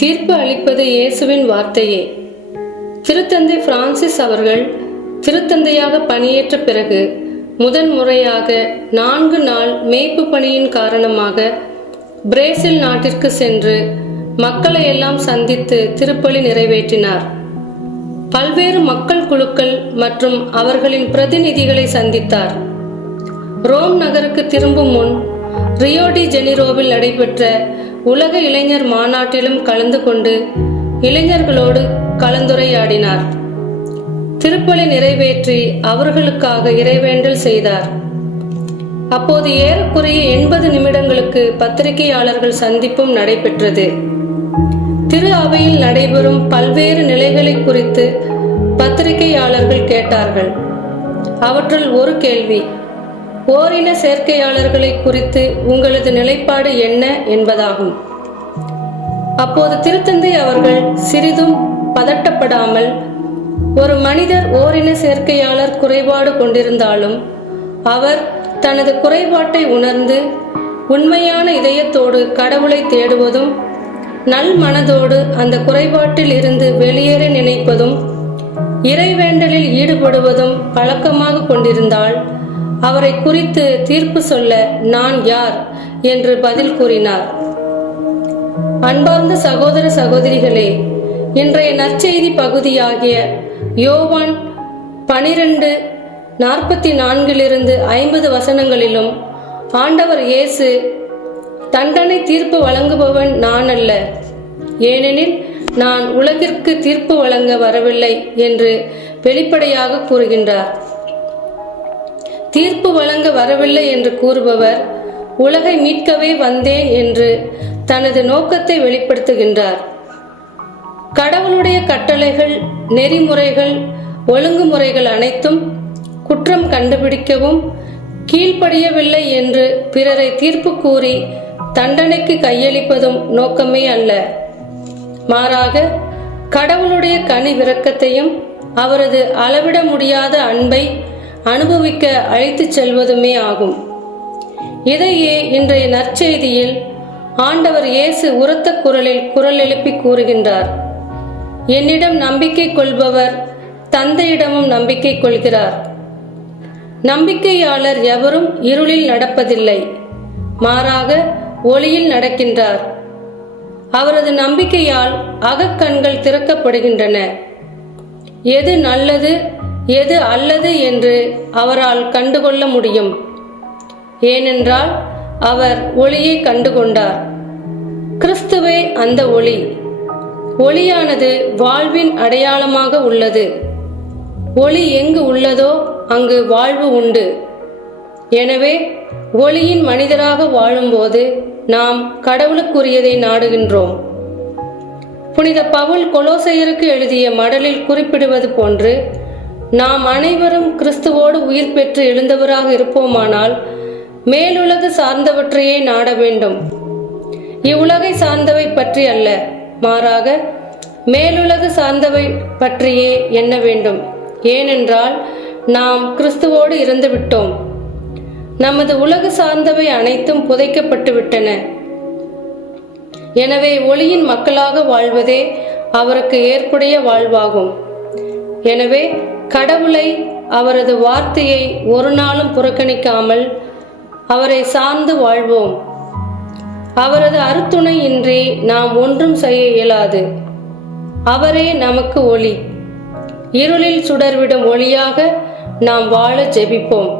தீர்ப்பு அளிப்பது இயேசுவின் வார்த்தையே. திருத்தந்தை பிரான்சிஸ் அவர்கள் திருத்தந்தையாக பணியேற்ற பிறகு முதன்முறையாக 4 நாள் மேய்ப்பு பணியின் காரணமாக பிரேசில் நாட்டிற்கு சென்று மக்களை எல்லாம் சந்தித்து திருப்பலி நிறைவேற்றினார். பல்வேறு மக்கள் குழுக்கள் மற்றும் அவர்களின் பிரதிநிதிகளை சந்தித்தார். ரோம் நகருக்கு திரும்பும் முன் ரியோ டி ஜெனிரோவில் நடைபெற்ற உலக இளைஞர் மாநாட்டிலும் கலந்து கொண்டு இளைஞர்களோடு கலந்துரையாடினார். திருப்பலி நிறைவேற்றி அவர்களுக்காக இறைவேண்டல் செய்தார். அப்போது ஏறக்குறைய 80 நிமிடங்களுக்கு பத்திரிகையாளர்கள் சந்திப்பும் நடைபெற்றது. திரு அவையில் நடைபெறும் பல்வேறு நிலைகளை குறித்து பத்திரிகையாளர்கள் கேட்டார்கள். அவற்றுள் ஒரு கேள்வி, ஓரின சேர்க்கையாளர்களை குறித்து உங்களது நிலைப்பாடு என்ன என்பதாகும். அப்போது திருத்தந்தை அவர்கள் சிறிதும் பதட்டப்படாமல், ஒரு மனிதர் ஓரின சேர்க்கையாளர் குறைபாடு கொண்டிருந்தாலும் அவர் தனது குறைபாட்டை உணர்ந்து உண்மையான இதயத்தோடு கடவுளை தேடுவதும், நல் மனதோடு அந்த குறைபாட்டில் இருந்து வெளியேற நினைப்பதும், இறைவேண்டலில் ஈடுபடுவதும் பழக்கமாக கொண்டிருந்தால் அவரை குறித்து தீர்ப்பு சொல்ல நான் யார் என்று பதில் கூறினார். அன்பார்ந்த சகோதர சகோதரிகளே, இன்றைய நற்செய்தி பகுதியாகிய யோவான் 12:44-50 வசனங்களிலும் ஆண்டவர் இயேசு தண்டனை தீர்ப்பு வழங்குபவன் நான் அல்ல, ஏனெனில் நான் உலகிற்கு தீர்ப்பு வழங்க வரவில்லை என்று வெளிப்படையாக கூறுகின்றார். தீர்ப்பு வழங்க வரவில்லை என்று கூறுபவர் உலகை மீட்கவே வந்தேன் என்று தனது நோக்கத்தை வெளிப்படுத்துகின்றார். கடவுளுடைய கட்டளைகள், நெறிமுறைகள், ஒழுங்குமுறைகள் அனைத்தும் குற்றம் கண்டுபிடிக்கவும் கீழ்ப்படியவில்லை என்று பிறரை தீர்ப்பு கூறி தண்டனைக்கு கையளிப்பதும் நோக்கமே அல்ல. மாறாக கடவுளுடைய கனிவிரக்கத்தையும் அவரது அளவிட முடியாத அன்பை அனுபவிக்க அழைத்துச் செல்வதுமே ஆகும். இதையே இன்றைய நற்செய்தியில் ஆண்டவர் இயேசு உரத்த குரலில் குரல் எழுப்பி கூறுகின்றார். என்னிடம் நம்பிக்கை கொள்பவர் தந்தையிடமும் நம்பிக்கை கொள்கிறார். நம்பிக்கையாளர் எவரும் இருளில் நடப்பதில்லை, மாறாக ஒளியில் நடக்கின்றார். அவரது நம்பிக்கையால் அகக்கண்கள் திறக்கப்படுகின்றன. எது நல்லது எது அல்லது என்று அவரால் கண்டுகொள்ள முடியும். ஏனென்றால் அவர் ஒளியை கண்டுகொண்டார். கிறிஸ்துவே அந்த ஒளி. ஒளியானது வாழ்வின் அடையாளமாக உள்ளது. ஒளி எங்கு உள்ளதோ அங்கு வாழ்வு உண்டு. எனவே ஒளியின் மனிதராக வாழும்போது நாம் கடவுளுக்குரியதை நாடுகின்றோம். புனித பவுல் கொலோசையருக்கு எழுதிய மடலில் குறிப்பிடுவது போன்று, நாம் அனைவரும் கிறிஸ்துவோடு உயிர் பெற்று எழுந்தவராக இருப்போமானால் மேலுலகு சார்ந்தவற்றையே நாட வேண்டும். இவ்வுலகை சார்ந்தவை பற்றி அல்ல, மாறாக மேலுலகு சார்ந்தவை பற்றியே எண்ண வேண்டும். ஏனென்றால் நாம் கிறிஸ்துவோடு இறந்து விட்டோம். நமது உலகு சார்ந்தவை அனைத்தும் புதைக்கப்பட்டு விட்டன. எனவே ஒளியின் மக்களாக வாழ்வதே அவருக்கு ஏற்புடைய வாழ்வாகும். எனவே கடவுளை, அவரது வார்த்தையை ஒரு நாளும் புறக்கணிக்காமல் அவரை சார்ந்து வாழ்வோம். அவரது அருத்துணை இன்றி நாம் ஒன்றும் செய்ய இயலாது. அவரே நமக்கு ஒளி. இருளில் சுடர்விடும் ஒளியாக நாம் வாழ ஜெபிப்போம்.